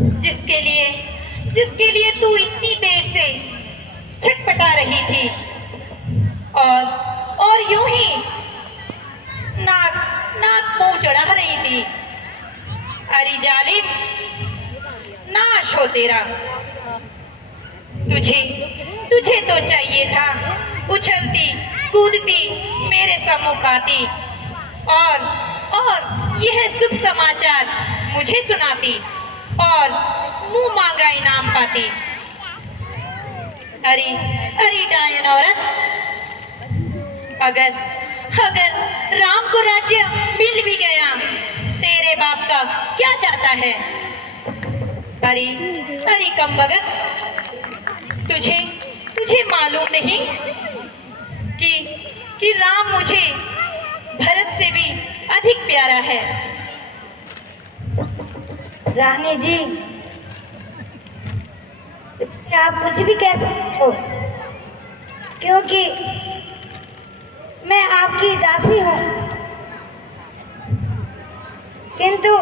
जिसके लिए तू इतनी देर से छटपटा रही थी और यूं ही नाक नाक मुंह चढ़ा रही थी। अरे जालिम, नाश हो तेरा। तुझे तो चाहिए था उछलती कूदती मेरे सम्मुख आती और यह शुभ समाचार मुझे सुनाती और मुंह मांगा इनाम पाती। अरे डायन औरत, अगर राम को राज्य मिल भी गया, तेरे बाप का क्या जाता है? अरे कमबख्त, तुझे मालूम नहीं कि राम मुझे भरत से भी अधिक प्यारा है। रानी जी, आप कुछ भी कह सकते हो, क्योंकि मैं आपकी दासी हूँ, किंतु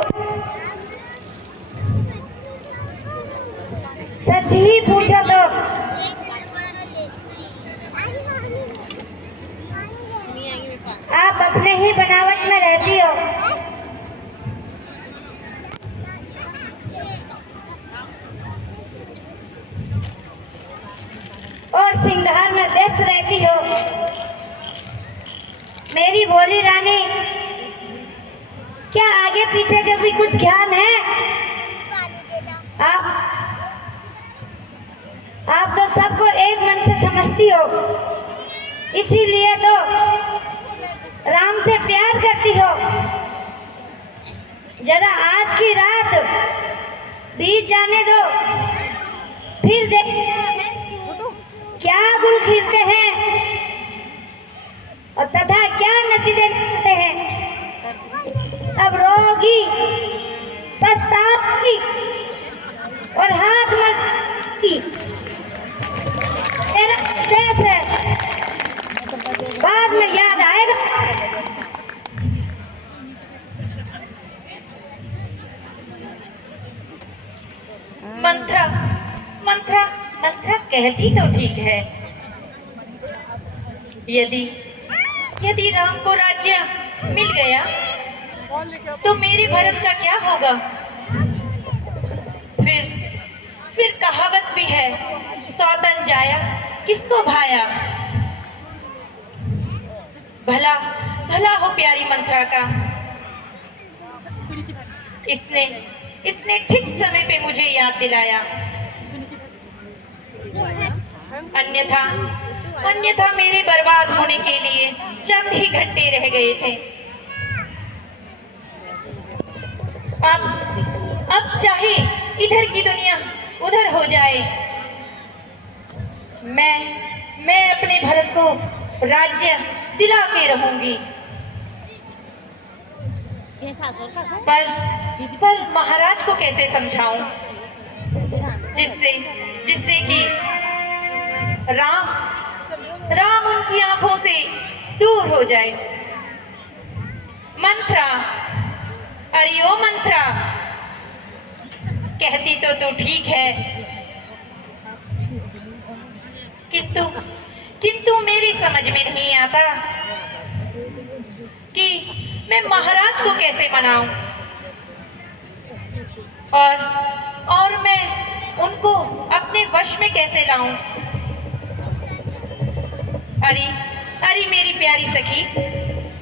सच ही पूछा तो आप अपने ही बनावट में रहती हो और श्रृंगार में व्यस्त रहती हो। मेरी भोली रानी, क्या आगे पीछे का भी कुछ ध्यान है? आप तो सबको एक मन से समझती हो, इसीलिए तो राम से प्यार करती हो। जरा आज की रात बीत जाने दो, फिर देखते क्या गुल खिलते हैं और तथा क्या नतीजे निकलते हैं। अब रोगी, पछताओगी और हाथ मलती। मेरा देश है, बाद में याद आएगा। मंत्रा कहती तो ठीक है। यदि राम को राज्य मिल गया तो मेरे भरत का क्या होगा? फिर कहावत भी है, सौतन जाया किसको भाया। भला हो प्यारी मंत्रा का, इसने ठीक समय पे मुझे याद दिलाया। अन्यथा मेरे बर्बाद होने के लिए चंद ही घंटे रह गए थे। अब चाहे इधर की दुनिया उधर हो जाए, मैं अपने भरत को राज्य दिला के रहूंगी। पर महाराज को कैसे समझाऊं जिससे कि राम उनकी आंखों से दूर हो जाए। मंत्रा, अरे ओ मंत्रा, कहती तो तू ठीक है, किंतु मेरी समझ में नहीं आता कि मैं महाराज को कैसे मनाऊं और मैं उनको अपने वश में कैसे लाऊं। अरे मेरी प्यारी सखी,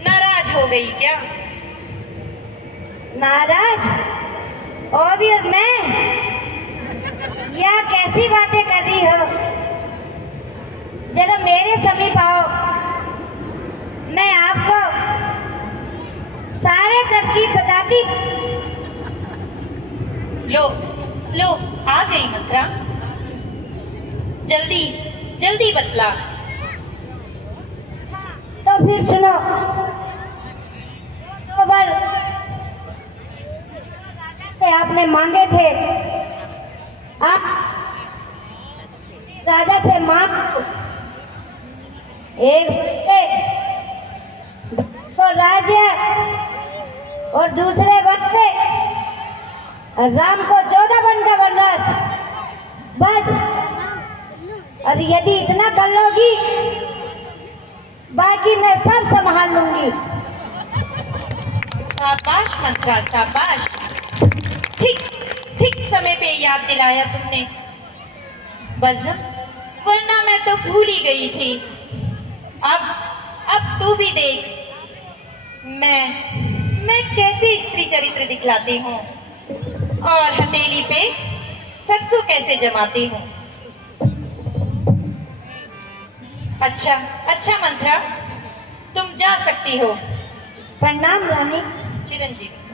नाराज हो गई क्या? नाराज? और मैं? या कैसी बातें कर रही हो? जरा मेरे समीप आओ, मैं आपको सारे तरकीब बताती। लो आ गई मंत्रा, जल्दी बतला। तो फिर सुनो, से आपने मांगे थे, आप राजा से मांग, एक तो राज्य और दूसरे वक्त राम को 14 वन भगवान का बर्दाश्त बस। और यदि इतना कर लोगी, बाकी मैं सब संभाल लूंगी। शाबाश मंत्रा, शाबाश। ठीक ठीक समय पे याद दिलाया तुमने, वरना वरना मैं तो भूल ही गई थी। अब तू भी देख, मैं कैसे स्त्री चरित्र दिखलाती हूँ और हथेली पे सरसों कैसे जमाती हूँ। अच्छा अच्छा मंत्रा, तुम जा सकती हो। प्रणाम रानी। चिरंजीवी।